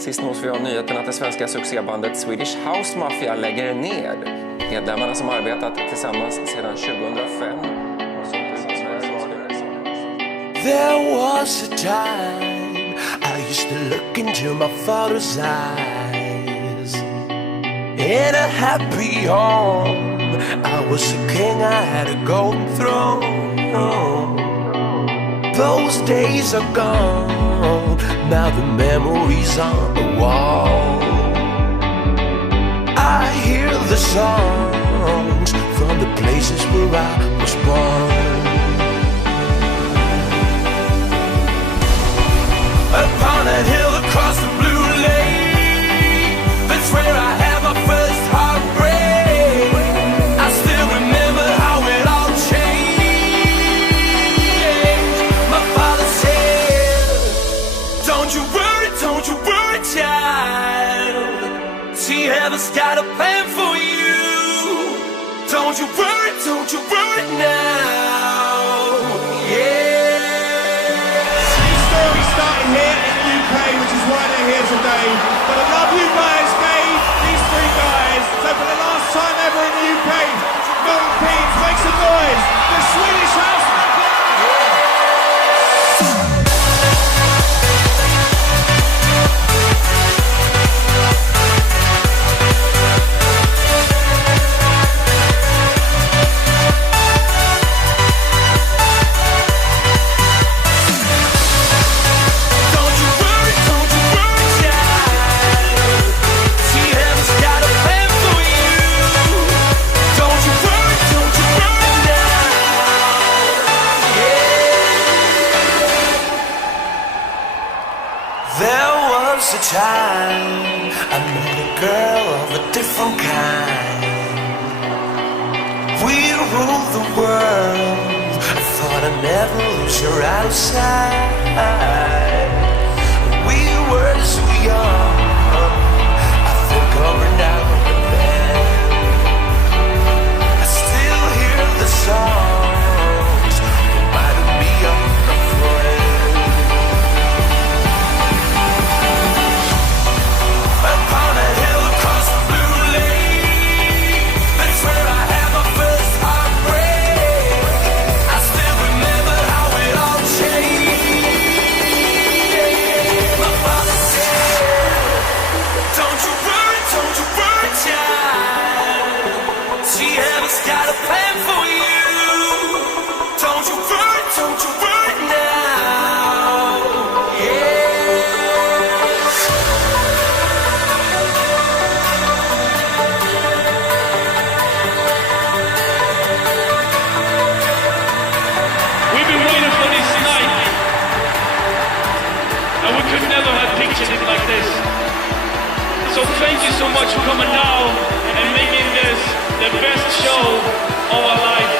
Sist nås vi av nyheten att det svenska succébandet Swedish House Mafia lägger ner. Medlemmarna som arbetat tillsammans sedan 2005. There was a time I used to look into my father's eyes. In a happy home, I was a king, I had a golden throne. Those days are gone, now the memories on the wall. I hear the songs from the places where I was born. Upon that hill across the blue lake, that's where I had my first heartbreak. I still remember how it all changed. My father said, don't you worry, child. See, heaven's got a plan for you. Don't you worry now. Yeah. Starting here in the UK, which is why they're here today. But I love you guys gave these three guys. So for the last time ever in the UK, Milton Keynes, make some noise. The Swedish House Mafia. A time I met a girl of a different kind. We ruled the world. I thought I'd never lose her out of sight. We were so young. I think of her now and then. I still hear the songs reminding me of a friend. Upon a hill across the blue lake, that's where I had my first heartbreak. I still remember how it all changed. My father said, don't you worry, child. See, heaven's got a plan for you. Don't you worry now. Yeah. It like this. So thank you so much for coming now and making this the best show of our life.